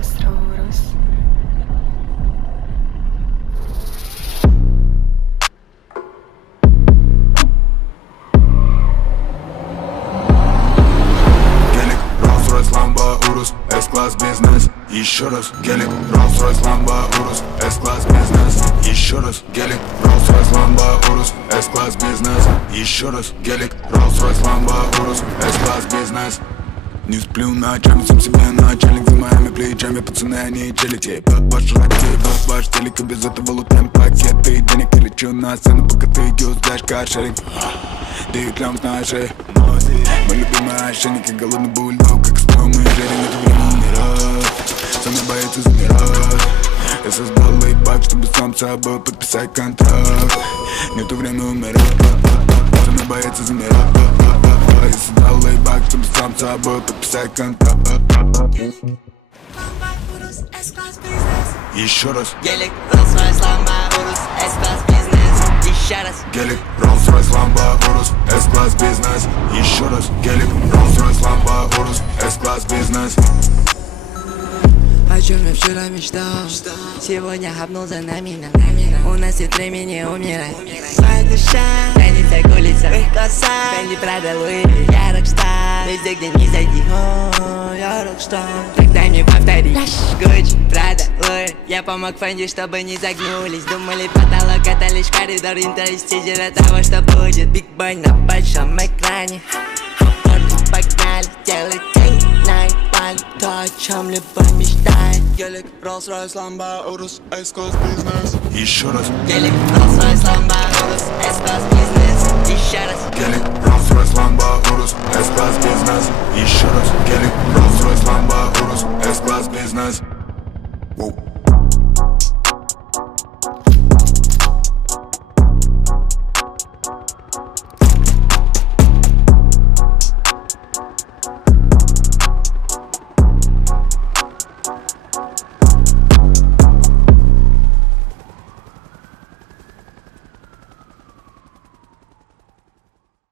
S-класс Раурус. Гелик, Rolls-Royce, Lambo, Urus, S-класс бизнес. Еще раз, гелик, Rolls-Royce, Lambo, Urus, S-класс бизнес. Еще раз, гелик, Rolls-Royce, Lambo, Urus, S-класс бизнес. Еще раз, гелик, Rolls-Royce, Lambo, Urus, S-класс бизнес. Не сплю ночами, сам себе начальник за моими плечами. Пацаны, они челики, ваш ради, ваш телек. И без этого лутаем пакеты денег. Я лечу на сцену, пока ты юздаешь каршеринг. Ты клям на шее. Мы любимые ошейники, голодный бульдог. Как стоим мы жарим, это время умирать. Сами боятся замирать. Я создал лейбак, чтобы сам с собой подписать контракт. Нету времени умирать. Сами боятся замирать. Я создал лейбак, чтобы сам с собой подписать контракт. Еще раз. Гелик, Rolls-Royce, Lambo, Urus, S-класс бизнес. Еще раз. Гелик, Rolls-Royce, Lambo, Urus, S-класс бизнес. Еще раз. Гелик, Rolls-Royce, Lambo, Urus, S-класс бизнес. О чем я вчера мечтал? Сегодня хапнул за нами. У нас нет времени умирать. Моя душа тянется к улицам их коса. Бенди, Прада, Луи, я рокстар. Везде, где не зайди, я рокстар. Так дай мне повторить. Гуччи, Прада, Луи. Я помог Фэнди, чтобы не загнулись. Думали, потолок это лишь коридор. Интерстизера того, что будет. Биг Бой на большом экране. Погнали, делай тейк-найт. То, о чем любой мечтает. Гелик, Rolls-Royce, Lambo, Urus, S-класс бизнес. Еще раз. Гелик, Rolls-Royce, Lambo, Urus, S-класс бизнес. Еще раз. Гелик, Rolls-Royce, Lambo, Urus, S-класс бизнес. Еще раз. Гелик, Rolls-Royce, Lambo, Urus, S-класс бизнес. Воу.